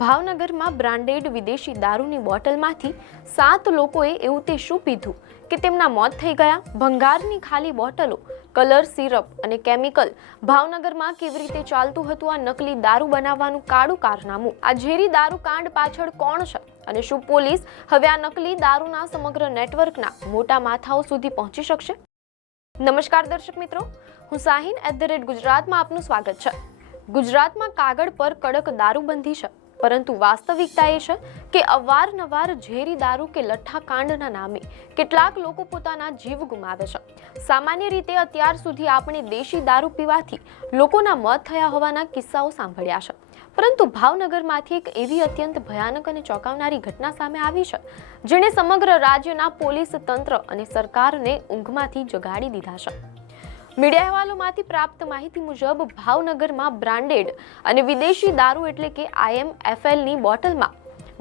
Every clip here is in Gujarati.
ભાવનગરમાં બ્રાન્ડેડ વિદેશી દારૂની બોટલમાંથી 7 લોકોએ એવું તે શું પીધું કે તેમના મોત થઈ ગયા? ભંગારની ખાલી બોટલો, કલર, સિરપ અને કેમિકલ. ભાવનગરમાં કેવી રીતે ચાલતું હતું આ નકલી દારૂ બનાવવાનું કાળું કારનામું? આ ઝેરી દારૂ કાંડ પાછળ કોણ છે અને શું પોલીસ હવે આ નકલી દારૂના સમગ્ર નેટવર્કના મોટા માથાઓ સુધી પહોંચી શકશે? નમસ્કાર દર્શક મિત્રો, હું સાહિન @ગુજરાતમાં આપનું સ્વાગત છે. ગુજરાતમાં કાગળ પર કડક દારૂબંધી છે, પરંતુ વાસ્તવિકતા એ છે કે અવારનવાર ઝેરી દારૂ કે લઠ્ઠા કાંડના નામે કેટલાક લોકો પોતાના જીવ ગુમાવે છે. સામાન્ય રીતે અત્યાર સુધી આપણે દેશી દારૂ પીવાથી લોકોના મોત થયા હોવાના કિસ્સાઓ સાંભળ્યા છે, પરંતુ ભાવનગરમાંથી એક એવી અત્યંત ભયાનક અને ચોંકાવનારી ઘટના સામે આવી છે જેણે સમગ્ર રાજ્યના પોલીસ તંત્ર અને સરકારને ઊંઘમાંથી જગાડી દીધા છે. મીડિયા અહેવાલોમાંથી પ્રાપ્ત માહિતી મુજબ ભાવનગરમાં બ્રાન્ડેડ અને વિદેશી દારૂ એટલે કે IMFLની બોટલમાં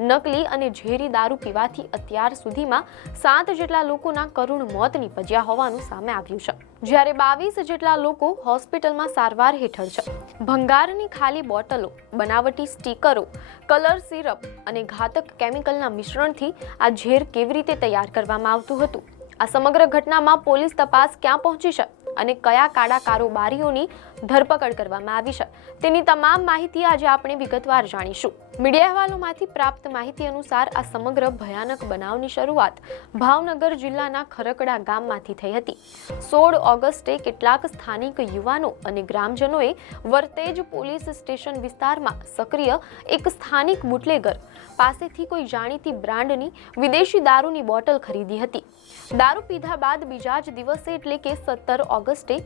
નકલી અને ઝેરી દારૂ પીવાથી અત્યાર સુધીમાં 7 જેટલા લોકોના કરુણ મોત નીપજ્યા હોવાનું સામે આવ્યું છે, જ્યારે 22 જેટલા લોકો હોસ્પિટલમાં સારવાર હેઠળ છે. ભંગારની ખાલી બોટલો, બનાવટી સ્ટીકરો, કલર, સિરપ અને ઘાતક કેમિકલના મિશ્રણથી આ ઝેર કેવી રીતે તૈયાર કરવામાં આવતું હતું? આ સમગ્ર ઘટનામાં પોલીસ તપાસ ક્યાં પહોંચી છે અને કયા કાળા કારોબારીઓની ધરપકડ કરવામાં આવી છે તેની તમામ માહિતી આજે આપણે વિગતવાર જાણીશું. મીડિયા અહેવાલોમાંથી પ્રાપ્ત માહિતી અનુસાર આ સમગ્ર ભયાનક બનાવની શરૂઆત ભાવનગર જિલ્લાના ખરકડા ગામમાંથી થઈ હતી. 16 ઓગસ્ટે કેટલાક સ્થાનિક યુવાનો અને ગ્રામજનોએ વર્તેજ પોલીસ સ્ટેશન વિસ્તારમાં સક્રિય એક સ્થાનિક બુટલેગર પાસેથી કોઈ જાણીતી બ્રાન્ડની વિદેશી દારૂની બોટલ ખરીદી હતી. દારૂ પીધા બાદ બીજા જ દિવસે એટલે કે 17 ઓગસ્ટે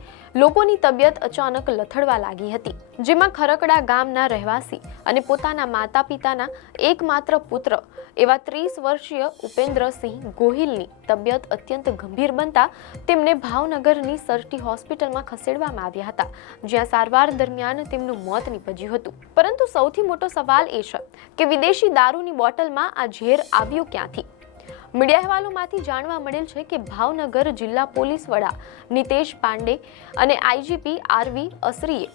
લોકોની તબિયત અચાનક લથડવા લાગી હતી, જેમાં ખરકડા ગામના રહેવાસી અને પોતાના માતા પિતાના એકમાત્ર પુત્ર એવા 30 વર્ષીય ઉપેન્દ્રસિંહ ગોહિલની તબિયત અત્યંત ગંભીર બનતા તેમને ભાવનગરની સરટી હોસ્પિટલમાં ખસેડવામાં આવ્યા હતા, જ્યાં સારવાર દરમિયાન તેમનું મોત નીપજ્યું હતું. પરંતુ સૌથી મોટો સવાલ એ છે કે વિદેશી દારૂની બોટલમાં આ ઝેર આવ્યું ક્યાંથી? મીડિયા અહેવાલોમાંથી જાણવા મળેલ છે કે ભાવનગર જિલ્લા પોલીસ વડા નિતેશ પાંડે અને IGP RV અસરીએ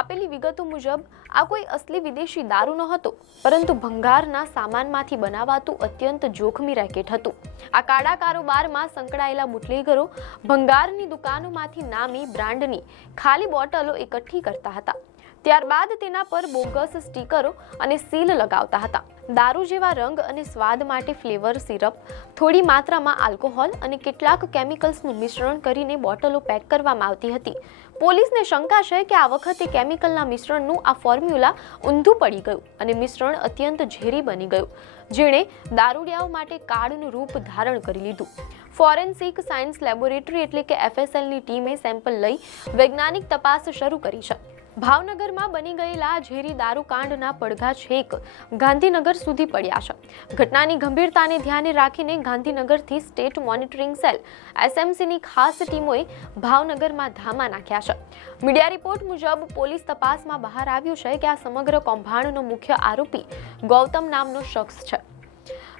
આપેલી વિગતો મુજબ આ કોઈ અસલી વિદેશી દારૂ ન હતો, પરંતુ ભંગારના સામાનમાંથી બનાવાતું અત્યંત જોખમી રેકેટ હતું. આ કાળા કારોબારમાં સંકળાયેલા બુટલેગરો ભંગારની દુકાનોમાંથી નામી બ્રાન્ડની ખાલી બોટલો એકઠી કરતા હતા, ત્યારબાદ તેના પર બોગસ સ્ટીકરો અને સીલ લગાવતા હતા. દારૂ જેવા રંગ અને સ્વાદ માટે ફ્લેવર, સિરપ, થોડી માત્રામાં આલ્કોહોલ અને કેટલાક કેમિકલ્સનું મિશ્રણ કરીને બોટલો પેક કરવામાં આવતી હતી. પોલીસને શંકા છે કે આ વખતે કેમિકલના મિશ્રણનું આ ફોર્મ્યુલા ઊંધું પડી ગયું અને મિશ્રણ અત્યંત ઝેરી બની ગયું, જેણે દારૂડિયાઓ માટે કાળનું રૂપ ધારણ કરી લીધું. ફોરેન્સિક સાયન્સ લેબોરેટરી એટલે કે FSLની ટીમે સેમ્પલ લઈ વૈજ્ઞાનિક તપાસ શરૂ કરી છે. ભાવનગરમાં બની ગયેલા ઝેરી દારૂ કાંડના પડઘા છેક ગાંધીનગર સુધી પડ્યા છે. ઘટનાની ગંભીરતાને ધ્યાને રાખીને ગાંધીનગરથી સ્ટેટ મોનિટરિંગ સેલ SMCની ખાસ ટીમોએ ભાવનગરમાં ધામા નાખ્યા છે. મીડિયા રિપોર્ટ મુજબ પોલીસ તપાસમાં બહાર આવ્યું છે કે આ સમગ્ર કૌભાંડનો મુખ્ય આરોપી ગૌતમ નામનો શખ્સ છે,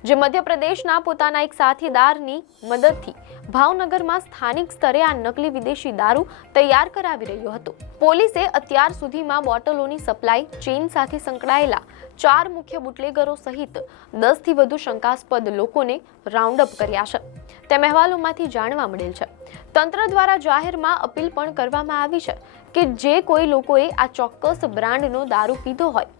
જે મધ્યપ્રદેશના પોતાના એક સાથીદારની મદદથી ભાવનગરમાં સ્થાનિક સ્તરે આ નકલી વિદેશી દારૂ તૈયાર કરાવી રહ્યો હતો. પોલીસે અત્યાર સુધીમાં બોટલોની સપ્લાય ચેઇન સાથે સંકળાયેલા 4 મુખ્ય બુટલેગરો સહિત 10 થી વધુ શંકાસ્પદ લોકોને રાઉન્ડ અપ કર્યા છે, તેમ અહેવાલોમાંથી જાણવા મળેલ છે. તંત્ર દ્વારા જાહેરમાં અપીલ પણ કરવામાં આવી છે કે જે કોઈ લોકોએ આ ચોક્કસ બ્રાન્ડનો દારૂ પીધો હોય,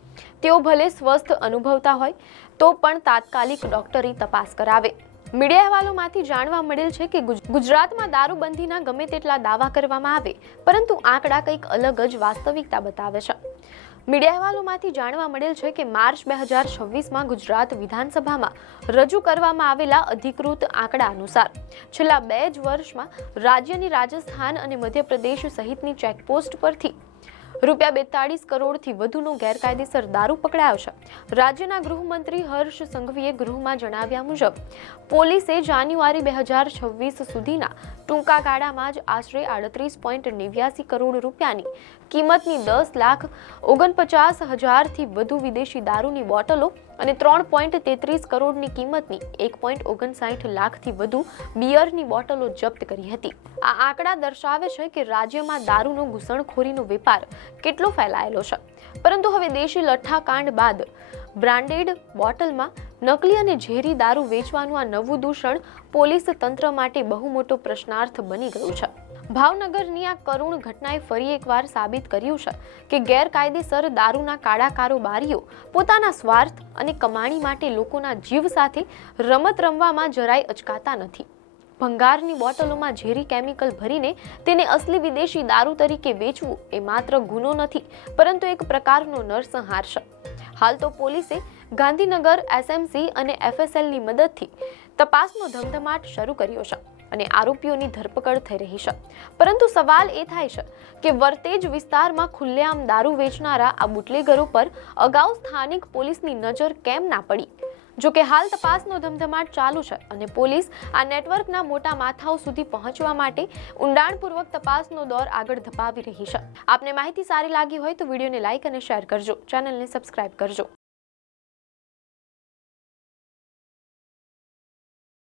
તેઓ ભલે સ્વસ્થ અનુભવતા હોય તો પણ તાત્કાલિક ડોક્ટરી તપાસ કરાવે. મીડિયા અહેવાલોમાંથી જાણવા મળેલ છે કે ગુજરાતમાં દારૂબંધીના ગમે તેટલા દાવા કરવામાં આવે, પરંતુ આંકડા કંઈક અલગ જ વાસ્તવિકતા બતાવે છે. મીડિયા અહેવાલોમાંથી જાણવા મળેલ છે કે માર્ચ 2026માં ગુજરાત વિધાનસભામાં રજૂ કરવામાં આવેલા અધિકૃત આંકડા અનુસાર છેલ્લા 2 જ વર્ષમાં રાજ્યની રાજસ્થાન અને મધ્યપ્રદેશ સહિતની ચેકપોસ્ટ પરથી ₹42 કરોડથી વધુનો ગેરકાયદેસર દારૂ પકડાયો છે. રાજ્યના ગૃહમંત્રી હર્ષ સંઘવીએ ગૃહમાં જણાવ્યા મુજબ પોલીસે જાન્યુઆરી 2026 સુધીના ટૂંકા ગાળામાં જ આશરે 38.89 કરોડ રૂપિયાની કિંમતની 10,49,000થી વધુ વિદેશી દારૂની બોટલો અને 3.33 કરોડની કિંમતની 1.59 લાખથી વધુ બિયરની બોટલો જપ્ત કરી હતી. આ આંકડા દર્શાવે છે કે રાજ્યમાં દારૂનો ઘૂસણખોરીનો વેપાર કેટલો ફેલાયેલો છે. પરંતુ હવે દેશી લઠ્ઠા કાંડ બાદ બ્રાન્ડેડ બોટલમાં નકલી અને ઝેરી દારૂ વેચવાનું આ નવું દૂષણ પોલીસ તંત્ર માટે બહુ મોટો પ્રશ્નાર્થ બની ગયું છે. ભાવનગરની આ કરુણ ઘટનાએ ફરી એકવાર સાબિત કર્યું છે કે ગેરકાયદેસર દારૂના કાળા કારોબારીઓ પોતાના સ્વાર્થ અને કમાણી માટે લોકોના જીવ સાથે રમત રમવામાં જરાય અચકાતા નથી. ભંગારની બોટલોમાં ઝેરી કેમિકલ ભરીને તેને અસલી વિદેશી દારૂ તરીકે વેચવું એ માત્ર ગુનો નથી, પરંતુ એક પ્રકારનો નરસંહાર છે. હાલ તો પોલીસે ગાંધીનગર એસએમસી અને એફએસએલની મદદથી તપાસનો ધમધમાટ શરૂ કર્યો છે અને આરોપીઓની ધરપકડ થઈ રહી છે. પરંતુ સવાલ એ થાય છે કે વર્તેજ વિસ્તારમાં ખુલ્લેઆમ દારૂ વેચનારા આ બુટલેગરો પર અગાઉ સ્થાનિક પોલીસની નજર કેમ ના પડી? જો કે હાલ તપાસનો ધમધમાટ ચાલુ છે અને પોલીસ આ નેટવર્કના મોટા માથાઓ સુધી પહોંચવા માટે ઊંડાણપૂર્વક તપાસનો દોર આગળ ધપાવી રહી છે. આપને માહિતી સારી લાગી હોય તો વિડીયોને લાઇક અને શેર કરજો, ચેનલને સબસ્ક્રાઇબ કરજો.